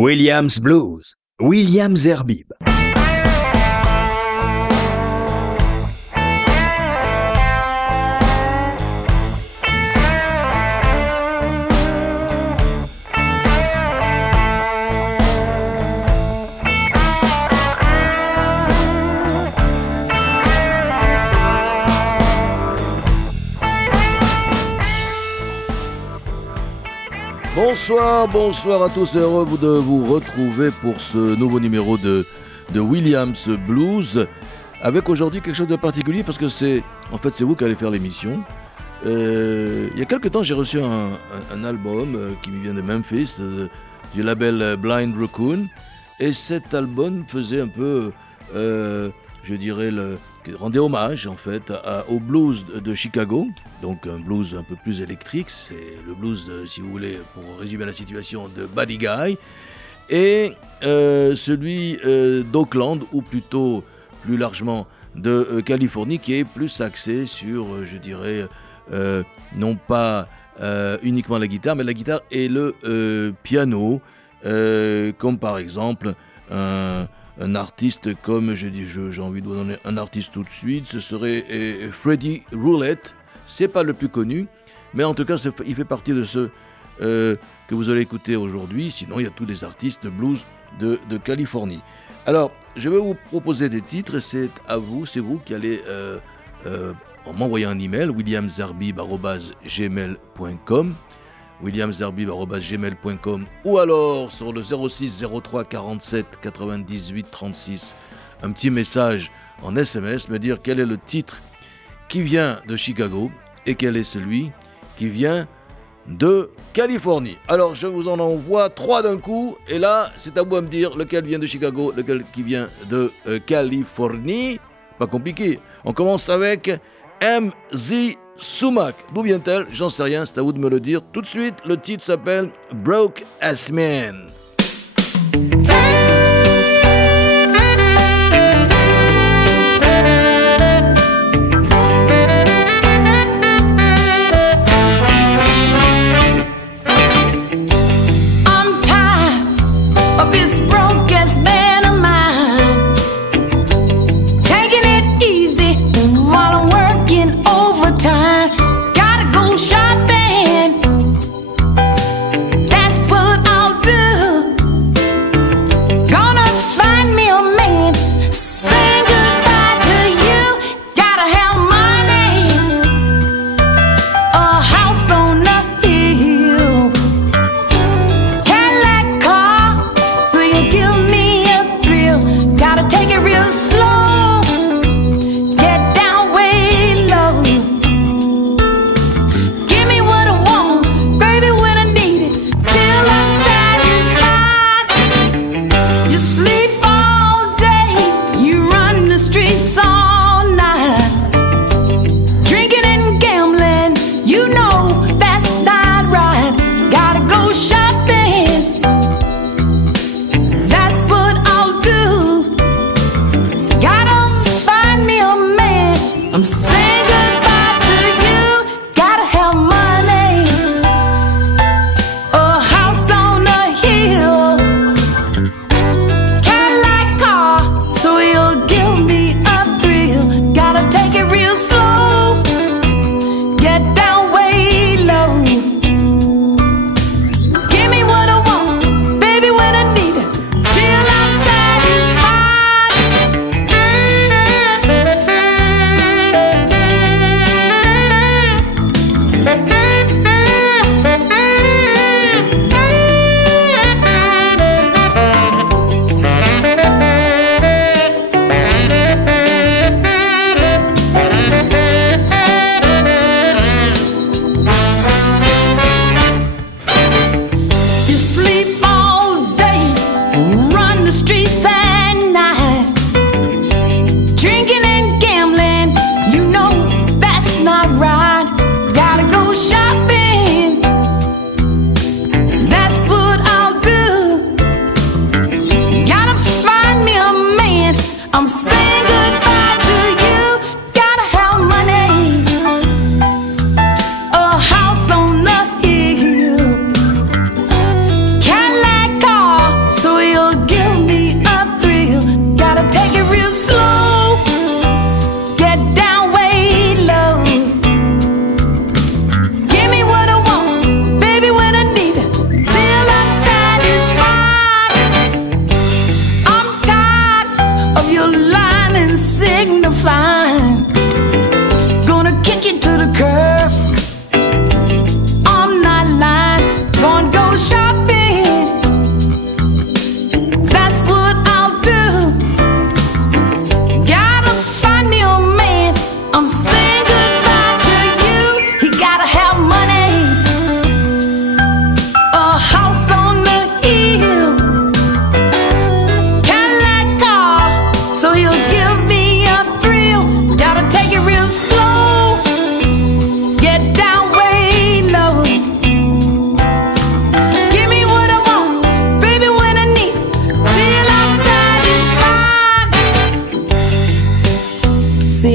Williams Blues, William Zerbib. Bonsoir à tous et heureux de vous retrouver pour ce nouveau numéro de Williams Blues avec aujourd'hui quelque chose de particulier parce que c'est vous qui allez faire l'émission. Il y a quelques temps j'ai reçu un album qui vient de Memphis du label Blind Raccoon et cet album faisait un peu rendait hommage en fait au blues de Chicago, donc un blues un peu plus électrique, c'est le blues si vous voulez pour résumer la situation de Buddy Guy et celui d'Oakland ou plutôt plus largement de Californie qui est plus axé sur non pas uniquement la guitare mais la guitare et le piano comme par exemple un artiste comme j'ai envie de vous donner un artiste tout de suite, ce serait Freddie Roulette. C'est pas le plus connu, mais en tout cas il fait partie de ceux que vous allez écouter aujourd'hui. Sinon il y a tous les artistes blues de Californie. Alors je vais vous proposer des titres, c'est vous qui allez m'envoyer un email williamzerbib@gmail.com williamzerbib@gmail.com ou alors sur le 06 03 47 98 36 un petit message en SMS, me dire quel est le titre qui vient de Chicago et quel est celui qui vient de Californie. Alors je vous en envoie 3 d'un coup et là c'est à vous à me dire lequel vient de Chicago, lequel qui vient de Californie. Pas compliqué, on commence avec MZ Sumac. D'où vient-elle? J'en sais rien, c'est à vous de me le dire. Tout de suite, le titre s'appelle Broke Ass Man. Shopping, that's what I'll do.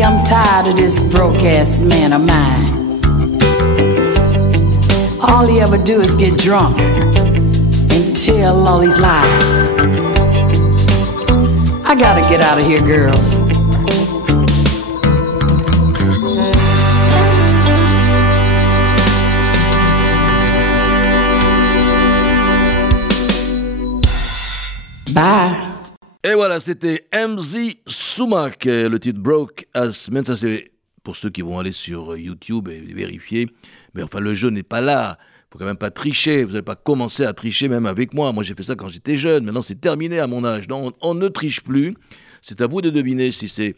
I'm tired of this broke-ass man of mine. All he ever do is get drunk and tell all these lies. I gotta get out of here, girls. Bye. Et voilà, c'était MZ Sumac, le titre Broke As Men. Ça, c'est pour ceux qui vont aller sur YouTube et vérifier. Mais enfin, le jeu n'est pas là. Faut quand même pas tricher. Vous n'allez pas commencer à tricher même avec moi. Moi, j'ai fait ça quand j'étais jeune. Maintenant, c'est terminé à mon âge. Donc, on ne triche plus. C'est à vous de deviner si c'est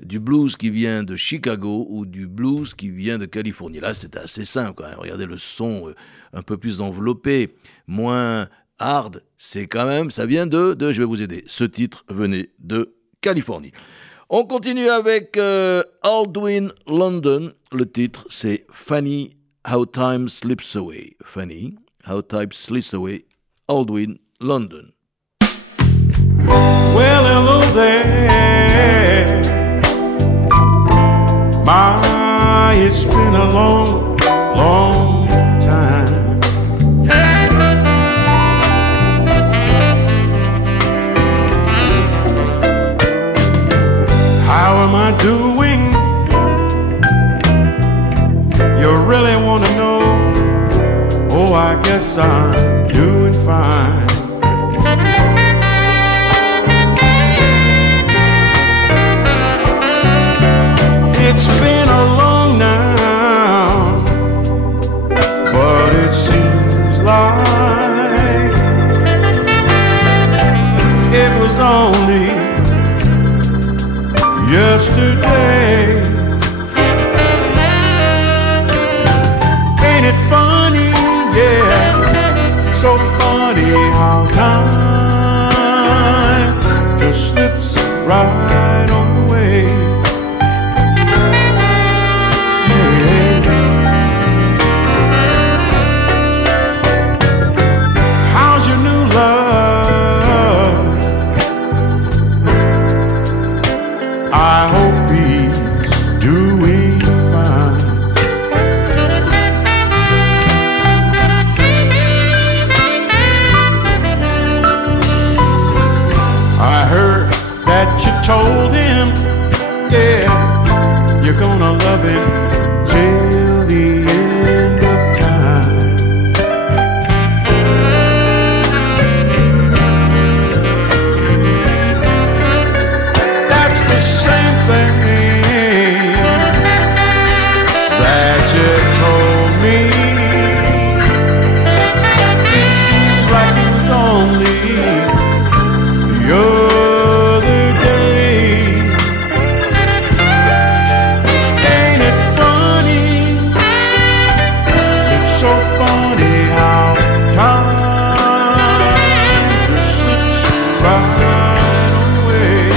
du blues qui vient de Chicago ou du blues qui vient de Californie. Là, c'est assez simple quand même. Regardez le son un peu plus enveloppé, moins hard. C'est quand même, ça vient de je vais vous aider. Ce titre venait de Californie. On continue avec Aldwin London. Le titre, c'est Funny How Time Slips Away. Funny How Time Slips Away. Aldwin London. Well, hello there. My, it's been a long, long time. How am I doing? You really want to know? Oh, I guess I'm doing fine. It's been a long now, but it seems like it was only yesterday. Ain't it funny? Yeah, so funny how time just slips right on the way. I hope he's doing fine. I heard that you told him, yeah, you're gonna love him till the end of time. That's the same thing that you told me. It seems like it was only the other day. Ain't it funny? It's so funny how time just slips right away.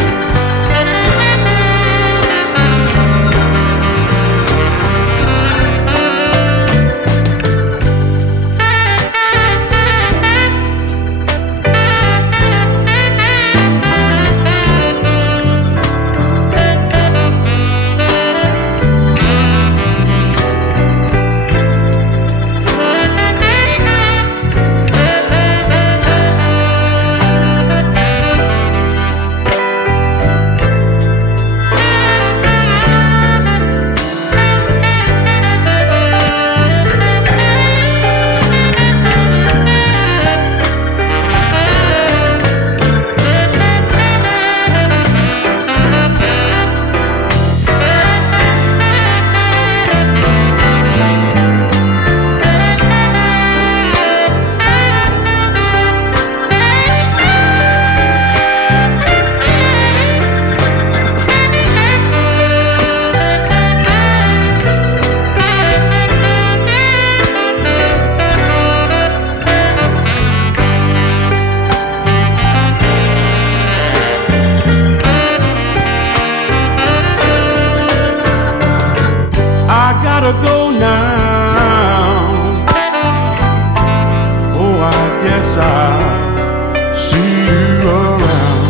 I gotta go now. Oh, I guess I'll see you around.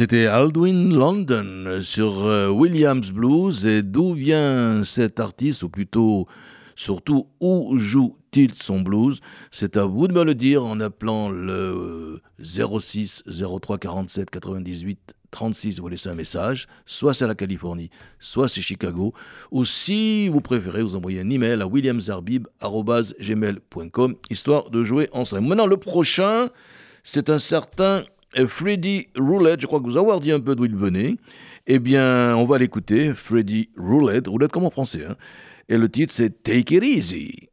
C'était Aldwin London sur Williams Blues. Et d'où vient cet artiste, ou plutôt, surtout, où joue-t-il son blues? C'est à vous de me le dire en appelant le 06 03 47 98 36. Vous laissez un message, soit c'est la Californie, soit c'est Chicago. Ou si vous préférez, vous envoyez un email à williamzerbib@gmail.com, histoire de jouer ensemble. Maintenant, le prochain, c'est un certain Freddie Roulette. Je crois que vous avez dit un peu d'où il venait. Eh bien, on va l'écouter. Freddie Roulette. Roulette comme en français. Hein. Et le titre, c'est Take It Easy.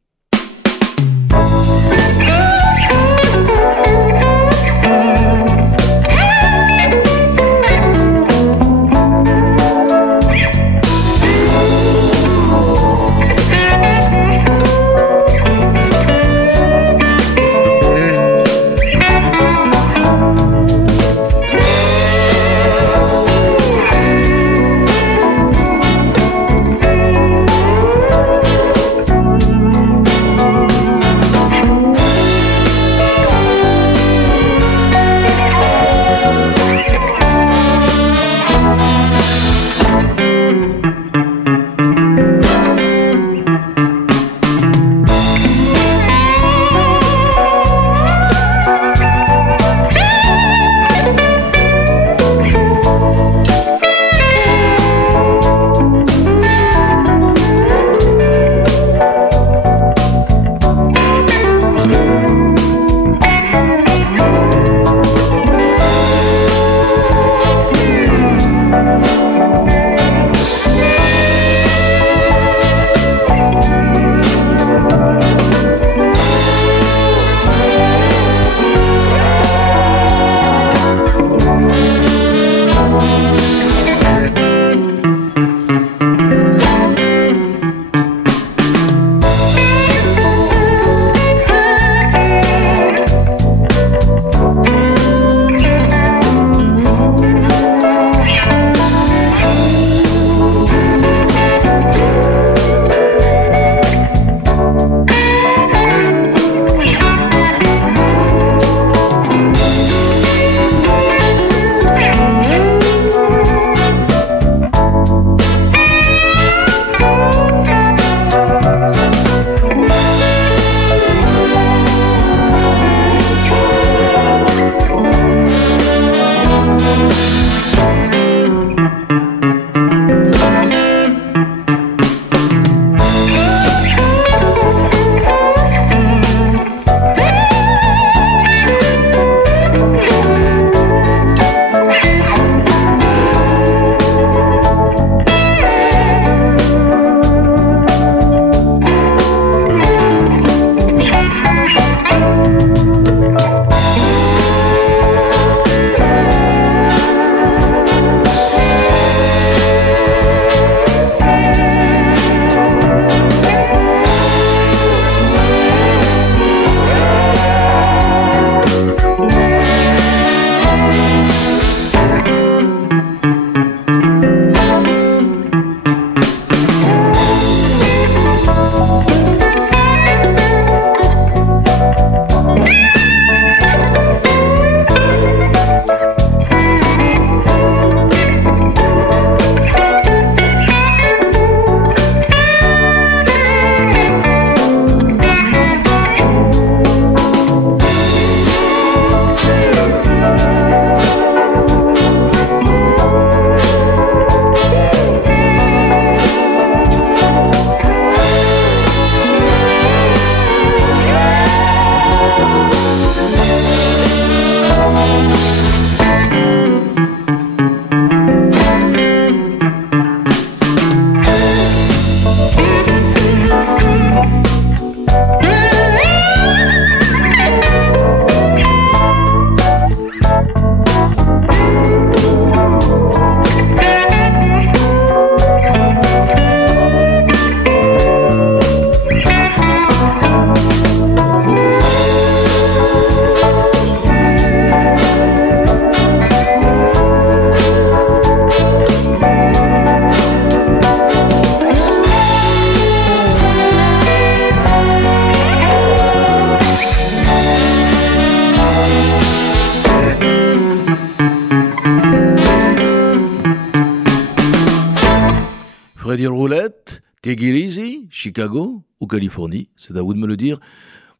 dire roulette, Take It Easy, Chicago ou Californie? C'est à vous de me le dire.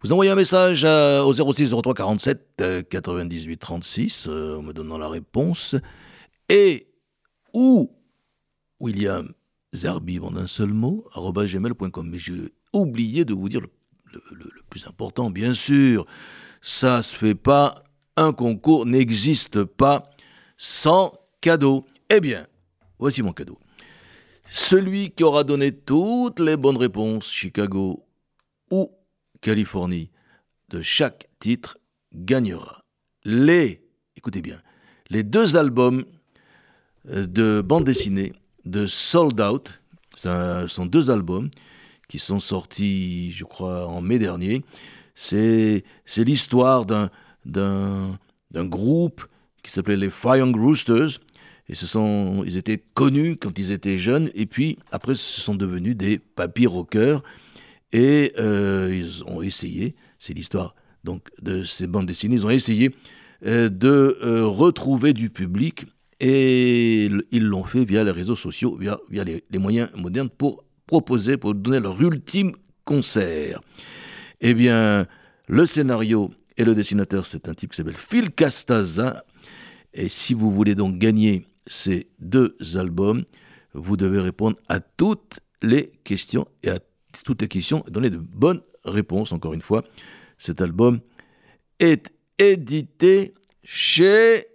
Vous envoyez un message au 06 03 47 98 36 en me donnant la réponse. Et ou William Zerbib en un seul mot, @gmail.com. Mais j'ai oublié de vous dire le plus important, bien sûr. Ça se fait pas. Un concours n'existe pas sans cadeau. Eh bien, voici mon cadeau. Celui qui aura donné toutes les bonnes réponses, Chicago ou Californie, de chaque titre, gagnera écoutez bien, les 2 albums de bande dessinée de Sold Out. Ce sont 2 albums qui sont sortis, je crois, en mai dernier. C'est l'histoire d'un groupe qui s'appelait les Flying Roosters. Et ils étaient connus quand ils étaient jeunes, et puis après, ce sont devenus des papy rockers. Et ils ont essayé, c'est l'histoire donc de ces bandes dessinées, ils ont essayé de retrouver du public, et ils l'ont fait via les réseaux sociaux, via les moyens modernes, pour donner leur ultime concert. Eh bien, le scénario et le dessinateur, c'est un type qui s'appelle Phil Castaza. Et si vous voulez donc gagner ces 2 albums, vous devez répondre à toutes les questions et donner de bonnes réponses. Encore une fois, cet album est édité chez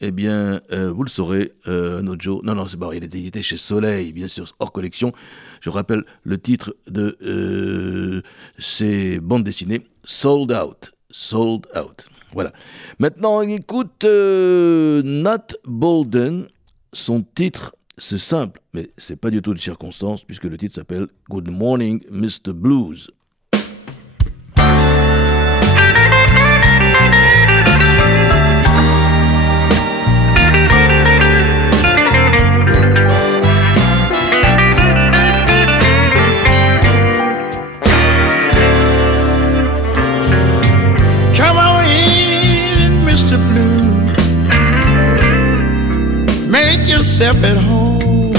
eh bien, vous le saurez, Nojo. Non, c'est pas vrai, il est édité chez Soleil, bien sûr, hors collection. Je rappelle le titre de ces bandes dessinées, Sold Out. Voilà. Maintenant, on écoute Nat Bolden. Son titre, c'est simple, mais c'est pas du tout de circonstance, puisque le titre s'appelle Good Morning, Mr. Blues. Yourself at home.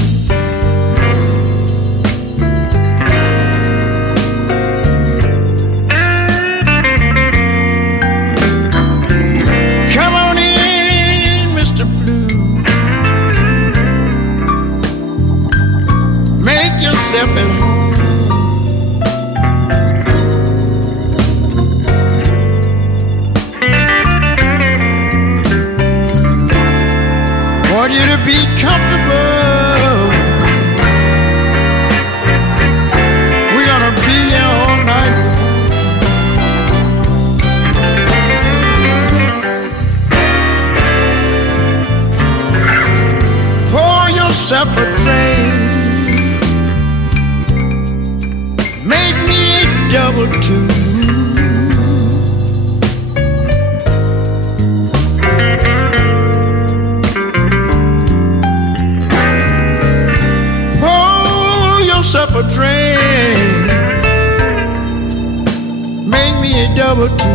Come on in, Mr. Blue. Make yourself at home. Want you to be comfortable. We're gonna be here all night long. Pour yourself a drink. Make me a double two. Yourself a drink, make me a double two.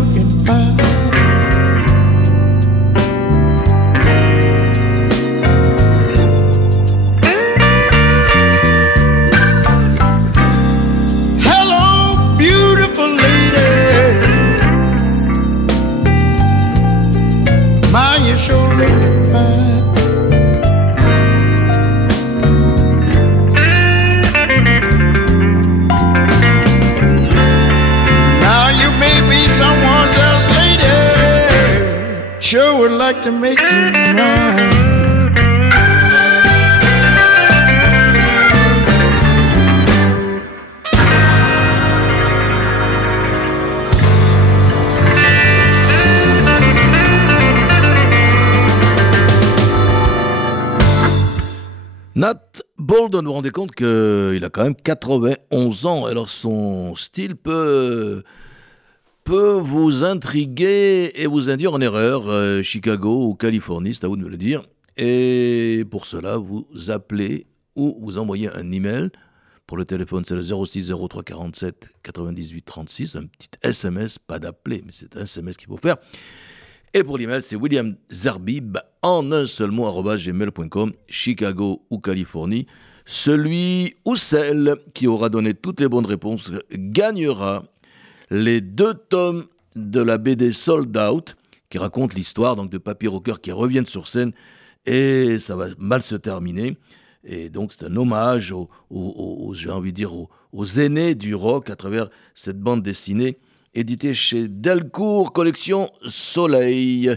looking fine. Hello, beautiful lady. My, you're sure looking fine. Someone else, lady, sure would like to make you mine. Nat Bolden, vous vous rendez compte qu'il a quand même 91 ans, alors son style peut vous intriguer et vous induire en erreur. Chicago ou Californie, c'est à vous de me le dire. Et pour cela, vous appelez ou vous envoyez un email. Pour le téléphone, c'est le 06 03 47 98 36. Un petit SMS, pas d'appeler, mais c'est un SMS qu'il faut faire. Et pour l'email, c'est William Zerbib, en un seul mot, @gmail.com, Chicago ou Californie. Celui ou celle qui aura donné toutes les bonnes réponses gagnera les 2 tomes de la BD Sold Out, qui raconte l'histoire donc de Papy Rocker qui reviennent sur scène, et ça va mal se terminer. Et donc c'est un hommage j'ai envie de dire, aux aînés du rock à travers cette bande dessinée, éditée chez Delcourt, collection Soleil.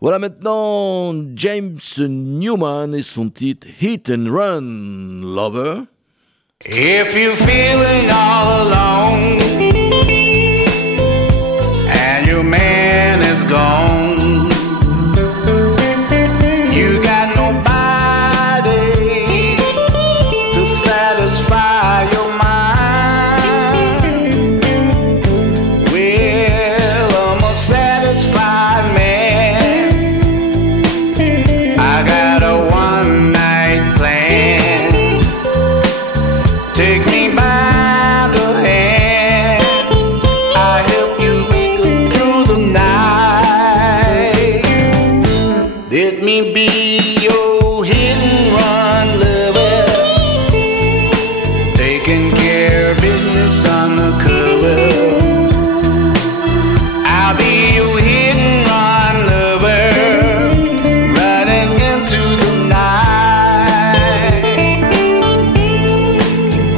Voilà maintenant James Newman et son titre Hit and Run Lover. If you're feeling all alone your man is gone, you got nobody to satisfy your mind. Well, I'm a satisfied man. I got a one-night plan. Take me by the hand, I help you make a let me be your hit and run lover, taking care of business on the cover. I'll be your hit and run lover, running into the night.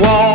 Won't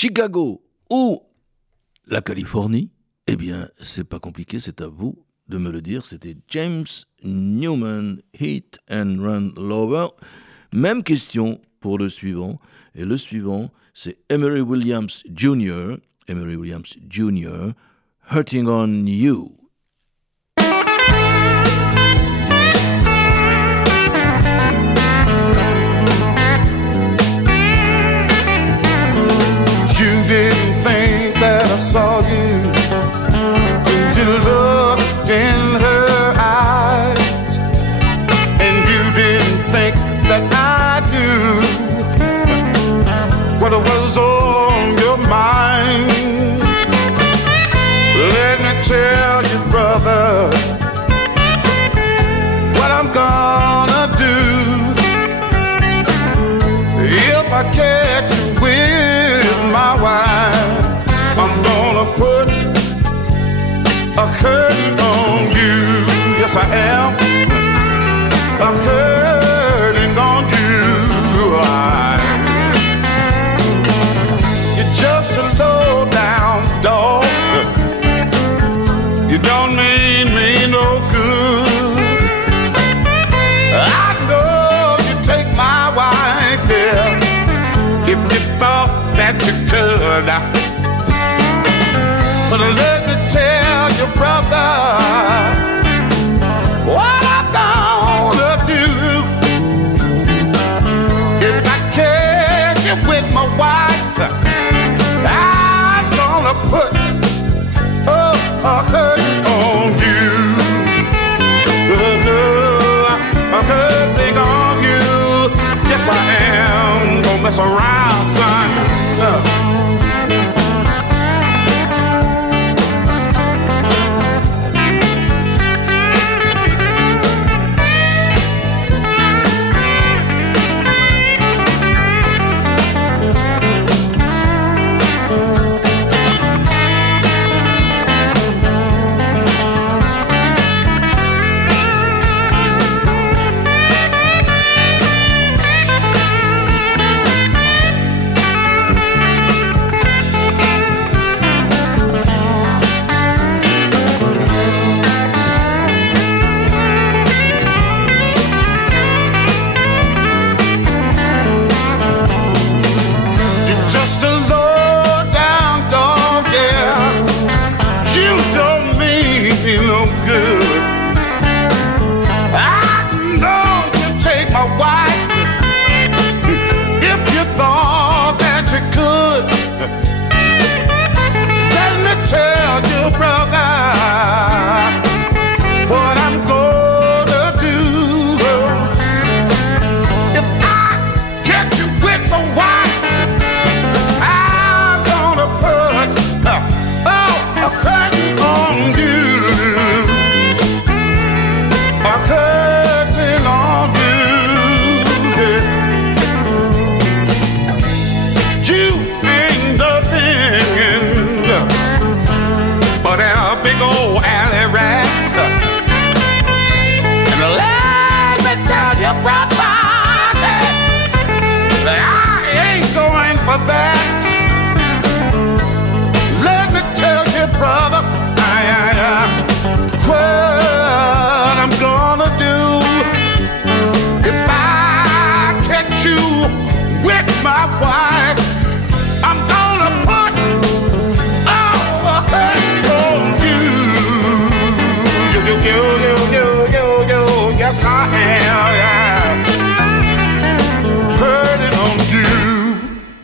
Chicago ou la Californie? Eh bien, c'est pas compliqué, c'est à vous de me le dire. C'était James Newman, Hit and Run Lover. Même question pour le suivant. Et le suivant, c'est Emery Williams Jr., Hurting on You. You didn't think that I saw you when you looked in her eyes, and you didn't think that I knew what was on your mind. Let me tell you, brother, what I'm gonna do if I catch you with my wife. I'm gonna put a curtain on you. Yes, I am. A curtain on you. You're just a low down dog. You don't mean me no good. I know you take my wife there if you thought that you could. But let me tell you, brother, what I'm gonna do if I catch you with my wife. I'm gonna put a curtain on you, a curtain on you. Yes, I am gonna mess around, son.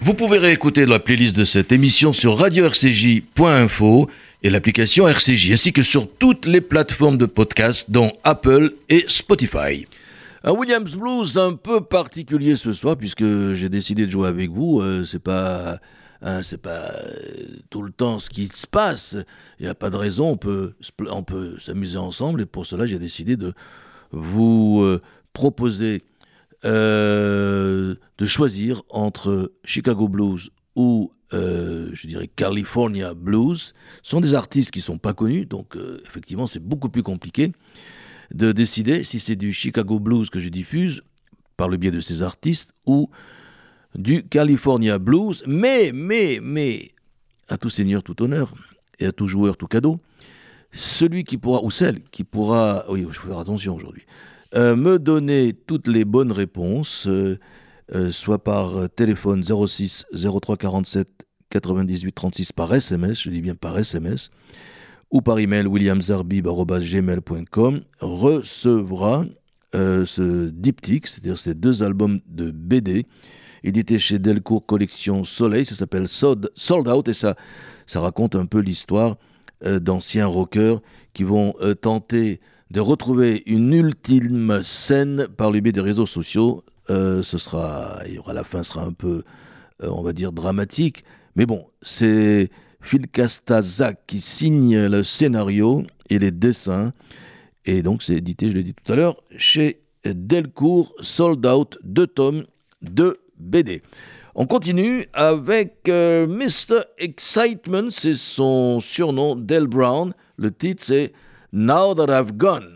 Vous pouvez réécouter la playlist de cette émission sur radio-rcj.info et l'application RCJ, ainsi que sur toutes les plateformes de podcast, dont Apple et Spotify. Un Williams Blues un peu particulier ce soir, puisque j'ai décidé de jouer avec vous. C'est pas tout le temps ce qui se passe. Il n'y a pas de raison, on peut s'amuser ensemble, et pour cela, j'ai décidé de vous proposer de choisir entre Chicago Blues ou je dirais California Blues. Ce sont des artistes qui ne sont pas connus, donc effectivement c'est beaucoup plus compliqué de décider si c'est du Chicago Blues que je diffuse par le biais de ces artistes ou du California Blues, mais, à tout seigneur, tout honneur, et à tout joueur, tout cadeau, celui qui pourra, ou celle qui pourra, oui, je vais faire attention aujourd'hui, me donner toutes les bonnes réponses, soit par téléphone 06 03 47 98 36 par SMS, je dis bien par SMS, ou par email williamzarbib@gmail.com, recevra ce diptyque, c'est-à-dire ces 2 albums de BD, édités chez Delcourt Collection Soleil. Ça s'appelle Sold Out, et ça raconte un peu l'histoire d'anciens rockers qui vont tenter de retrouver une ultime scène par le biais des réseaux sociaux. La fin sera un peu, on va dire, dramatique, mais bon, c'est Phil Castazak qui signe le scénario et les dessins, et donc c'est édité, je l'ai dit tout à l'heure, chez Delcourt, Sold Out, 2 tomes de BD. On continue avec Mr. Excitement, c'est son surnom, Del Brown. Le titre c'est Now That I've Gone.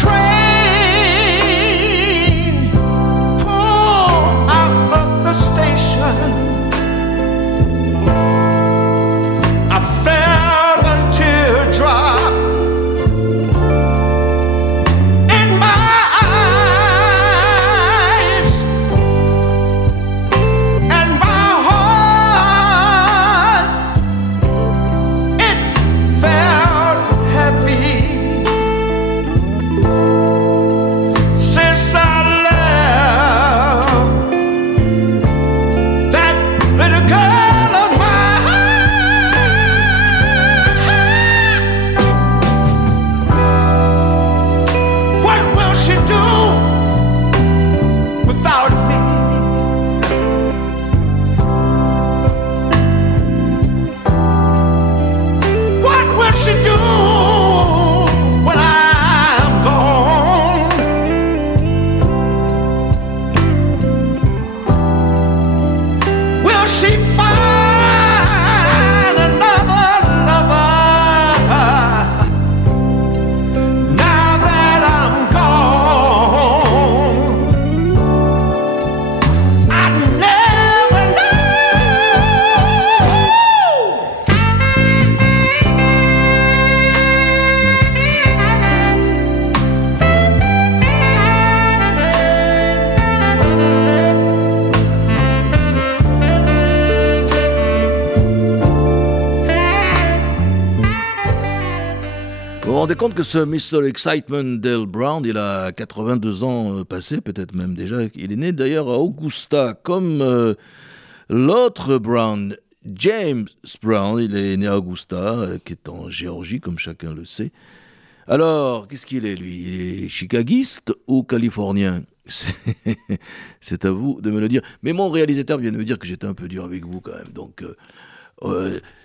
train pulled out of the station, I felt a teardrop in my eyes, and my heart, it felt heavy. Since I left that little girl of mine, what will she do without me? What will she do when I'm gone? Will she find another lover now that I'm gone? I never know. Vous vous rendez compte que ce Mr. Excitement Dale Brown, il a 82 ans passés, peut-être même déjà. Il est né d'ailleurs à Augusta, comme l'autre Brown, James Brown. Il est né à Augusta, qui est en Géorgie, comme chacun le sait. Alors, qu'est-ce qu'il est, lui? Il est chicaguiste ou californien? C'est à vous de me le dire. Mais mon réalisateur vient de me dire que j'étais un peu dur avec vous quand même. Donc,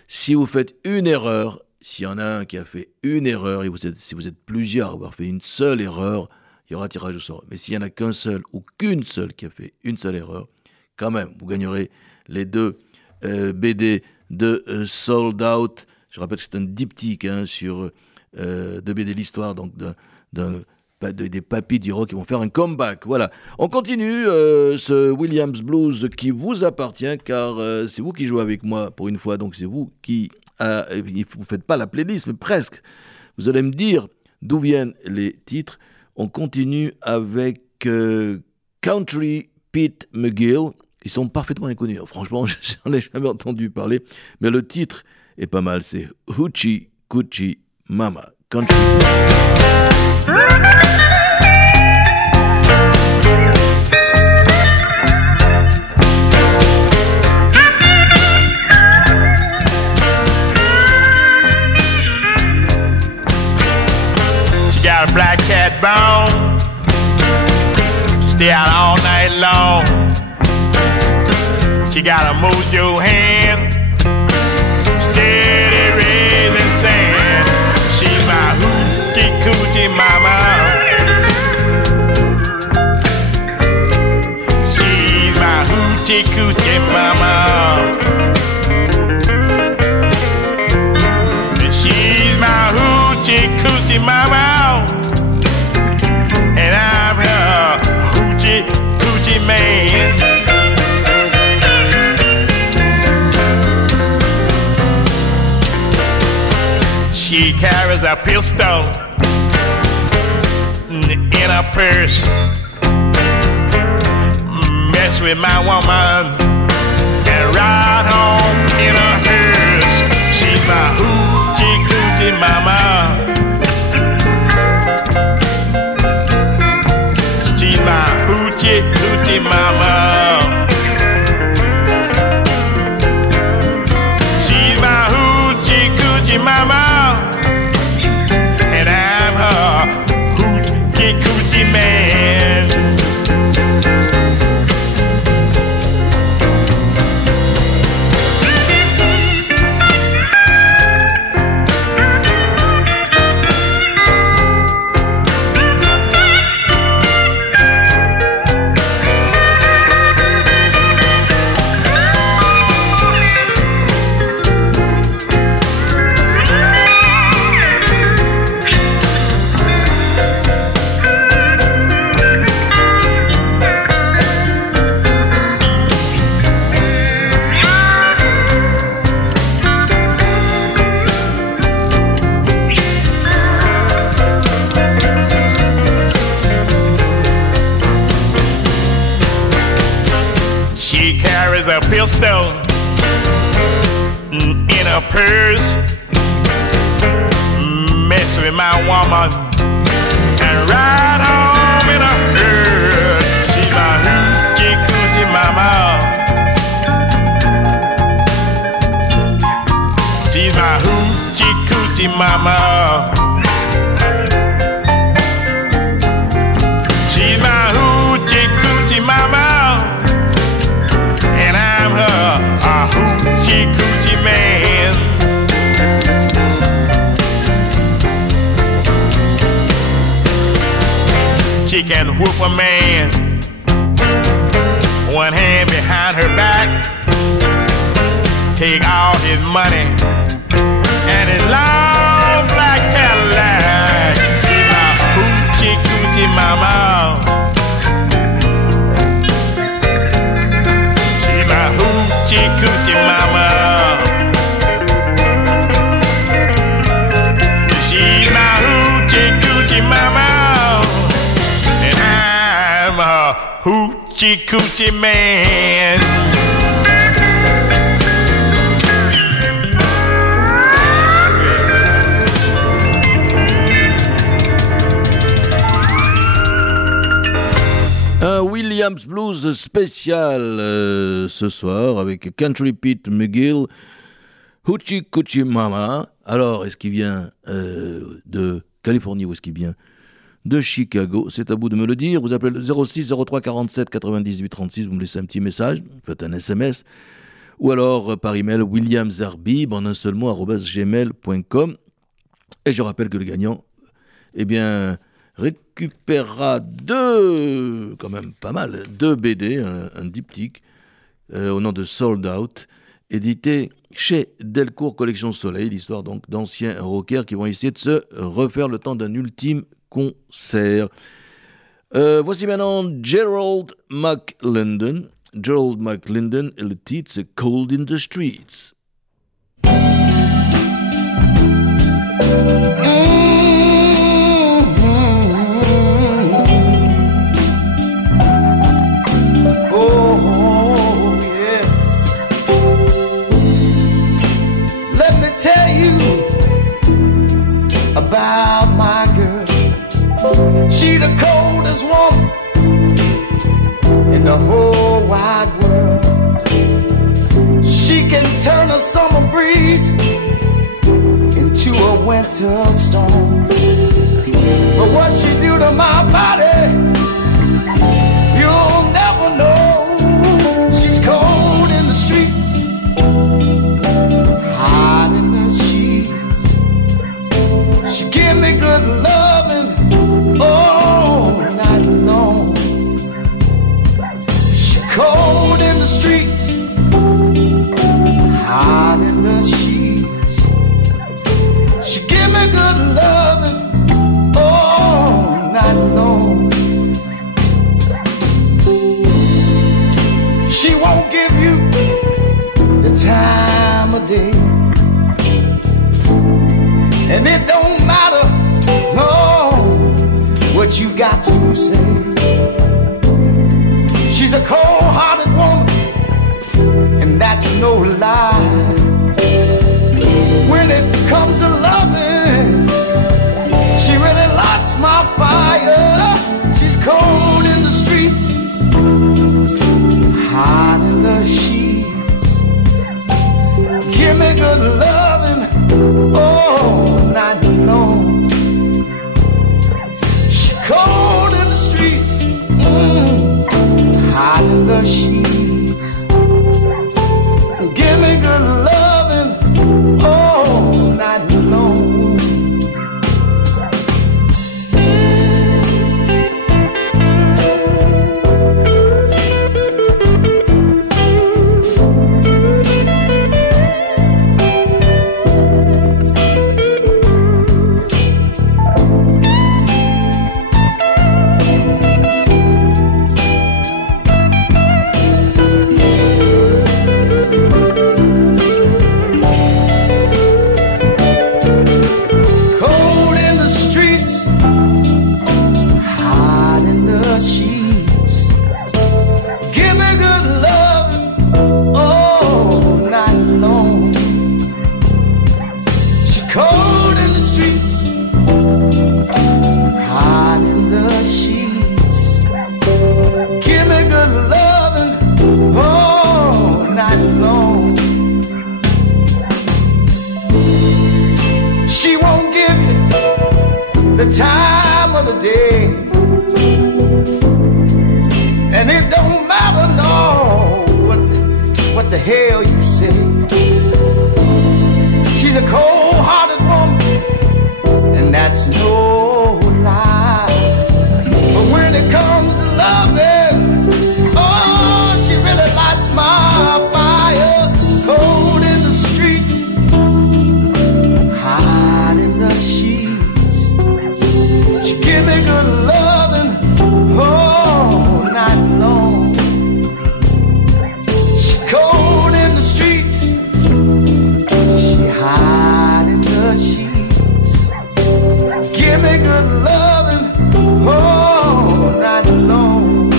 si vous faites une erreur, s'il y en a un qui a fait une erreur, et si vous êtes plusieurs à avoir fait une seule erreur, il y aura tirage au sort. Mais s'il n'y en a qu'un seul ou qu'une seule qui a fait une seule erreur, quand même, vous gagnerez les deux BD de Sold Out. Je rappelle que c'est un diptyque sur de BD l'histoire, donc des papis du rock qui vont faire un comeback. Voilà. On continue ce Williams Blues qui vous appartient, car c'est vous qui jouez avec moi pour une fois, donc c'est vous qui... vous ne faites pas la playlist, mais presque. Vous allez me dire d'où viennent les titres. On continue avec Country Pete McGill. Ils sont parfaitement inconnus. Franchement, je n'en ai jamais entendu parler. Mais le titre est pas mal. C'est Hoochie Coochie Mama. Country. Got a black cat bone, stay out all night long. She got a mojo hand, steady raising sand. She's my hoochie coochie mama. She's my hoochie coochie mama. She's my hoochie coochie mama. And I'm her hoochie coochie man. She carries a pistol in her purse. Mess with my woman and ride home in a hearse. She's my hoochie coochie mama. She's my hoochie coochie mama. She's my hoochie coochie mama. And I'm her hoochie coochie man. She carries a pistol in her purse. Mess with my woman and ride home in a hearse. She's my hoochie coochie mama. She's my hoochie coochie mama. She's my hoochie coochie mama, and I'm her a hoochie coochie man. She can whoop a man, one hand behind her back, take all his money and his long black Cadillac. She's my hoochie coochie mama. She's my hoochie coochie mama. She's my hoochie coochie mama, and I'm a hoochie coochie man. Un Williams Blues spécial ce soir avec Country Pete McGill, Hoochie Coochie Mama. Alors, est-ce qu'il vient de Californie ou est-ce qu'il vient de Chicago? C'est à vous de me le dire. Vous appelez le 06 03 47 98 36, vous me laissez un petit message, vous faites un SMS, ou alors par email williamsherbib en un seul mot @gmail.com. Et je rappelle que le gagnant, eh bien, récupérera deux BD, un diptyque au nom de Sold Out, édité chez Delcourt Collection Soleil, l'histoire donc d'anciens rockers qui vont essayer de se refaire le temps d'un ultime concert. Voici maintenant Gerald McLendon. Gerald McLendon et le titre c'est Cold in the Streets. Tell you about my girl. She the coldest woman in the whole wide world. She can turn a summer breeze into a winter storm. But what she do to my body, you'll never know. She's cold in the streets, hot in the sheets. She give me good loving all night long. She cold in the streets, hot in the sheets. She give me good loving all night long. She won't give you the time of day, and it don't matter, no, what you got to say. She's a cold-hearted woman, and that's no lie. When it comes to loving, she really lights my fire. She's cold in the streets, hot in the sheets. Give me good loving all night long. She cold in the streets, hot in the sheets. Give me good loving all night long. time of the day. And it don't matter, no, what the hell you say. She's a cold-hearted woman, and that's no lie. But when it comes to loving, oh, she really lights my fire. Cold in the streets, hot in the sheets. She give me good loving, oh, night long. She cold in the streets, she hot in the sheets. Give me good loving, oh, night long.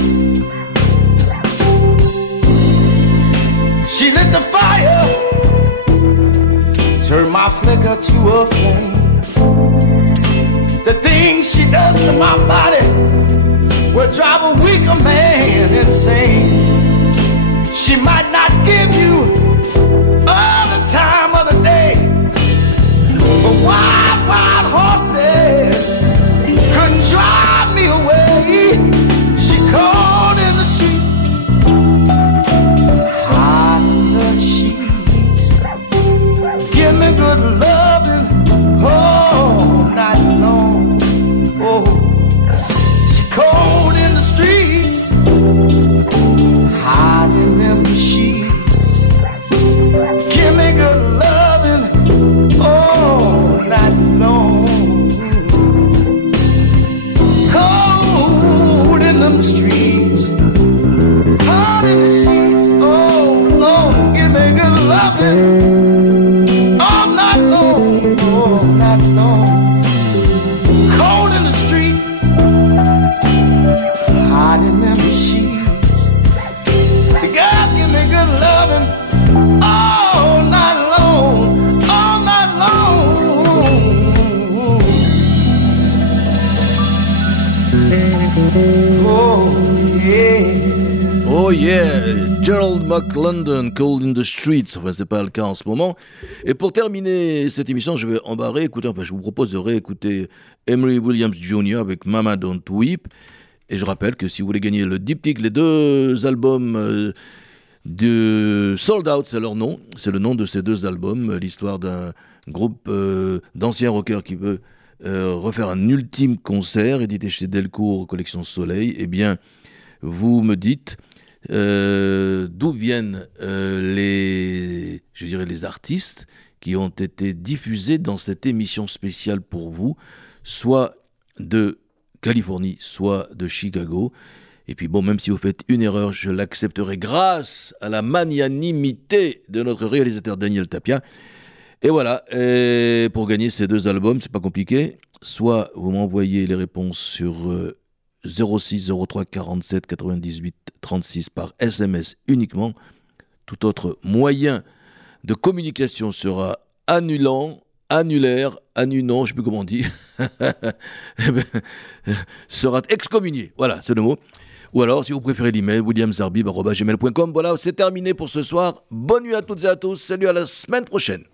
She lit the fire, turn my flicker to a flame. The things she does to my body will drive a weaker man insane. She might not give you all the time of the day, but wild, wild horses couldn't drive me away. She called in the street, hot in the sheets. Give me good loving, oh, night long. Oh, she cold in the streets, hot in them sheets. Give me good loving, oh, night long. Cold in them streets, hot in the sheets. Oh, Lord, give me good loving, all night long, all night long. Cold in the street, hot in them sheets. The God give me good loving all night long, all night long. Oh yeah. Oh yeah, Gerald McLendon, Cold in the Streets. Enfin, c'est pas le cas en ce moment. Et pour terminer cette émission, je vais réécouter, enfin, je vous propose de réécouter Emery Williams Jr. avec Mama Don't Weep. Et je rappelle que si vous voulez gagner le diptyque, les deux albums de Sold Out, c'est leur nom. C'est le nom de ces deux albums, l'histoire d'un groupe d'anciens rockers qui veut refaire un ultime concert, édité chez Delcourt, collection Soleil. Eh bien, vous me dites d'où viennent les artistes qui ont été diffusés dans cette émission spéciale pour vous, soit de Californie, soit de Chicago. Et puis bon, même si vous faites une erreur, je l'accepterai grâce à la magnanimité de notre réalisateur Daniel Tapia. Et voilà, et pour gagner ces deux albums, c'est pas compliqué. Soit vous m'envoyez les réponses sur 06 03 47 98 36 par SMS uniquement. Tout autre moyen de communication sera annulaire, je sais plus comment on dit, sera excommunié. Voilà, c'est le mot. Ou alors, si vous préférez l'email, williamzarbib@gmail.com. Voilà, c'est terminé pour ce soir. Bonne nuit à toutes et à tous. Salut, à la semaine prochaine.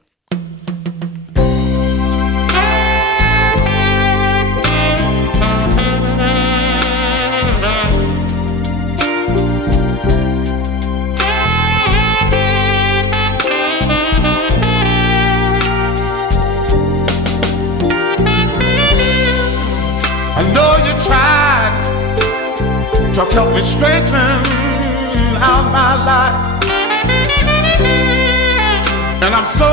to help me straighten out my life. And I'm so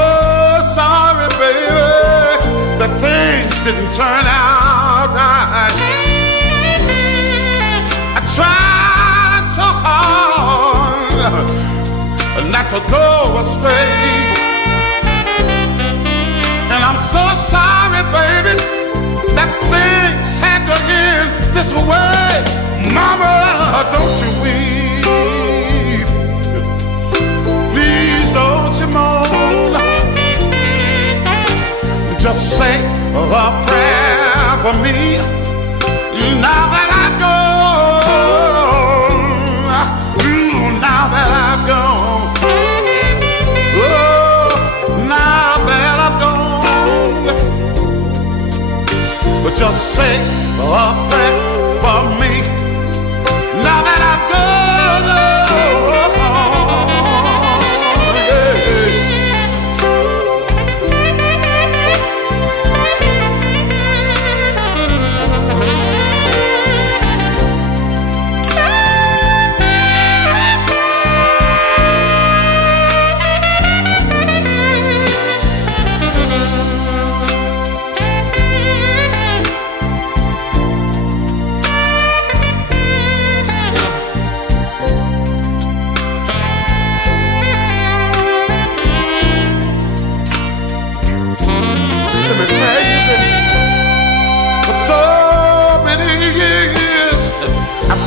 sorry, baby, that things didn't turn out right. I tried so hard not to go astray. And I'm so sorry, baby, that things had to end this way. Mama, don't you weep. Please don't you moan. Just say a prayer for me. Now that I've gone, now that I've gone, oh, now that I've gone, but just say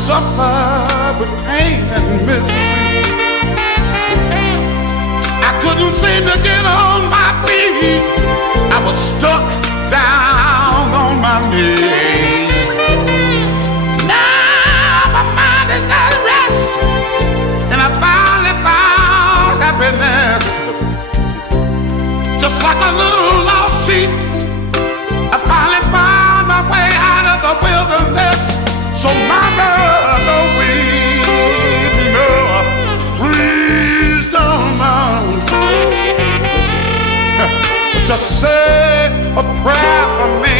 suffered with pain and misery. I couldn't seem to get on my feet. I was stuck down on my knees. Now my mind is at rest, and I finally found happiness. Just like a little lost sheep, I finally found my way out of the wilderness. So mama, don't weep, no, please don't mourn. Just say a prayer for me.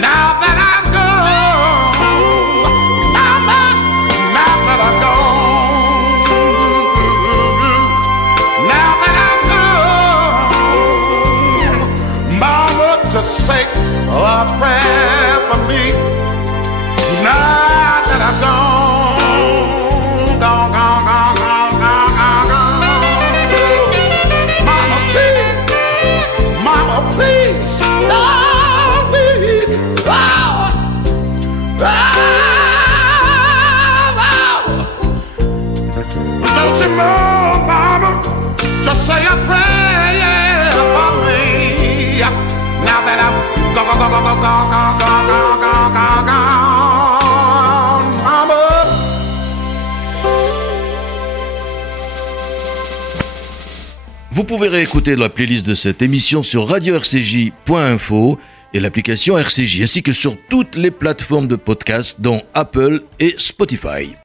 Now that I've gone, mama, now that I've gone, now that I've gone, mama, just say a prayer for me. Now that I've gone, gone, gone, gone, gone, gone, gone, mama, please, mama, please, don't be, oh, oh, oh. Don't you know, mama, just say a prayer for me. Now that I'm gone, gone, gone, gone, gone, gone, gone, gone, gone. Vous pouvez réécouter la playlist de cette émission sur radio-rcj.info et l'application RCJ, ainsi que sur toutes les plateformes de podcast dont Apple et Spotify.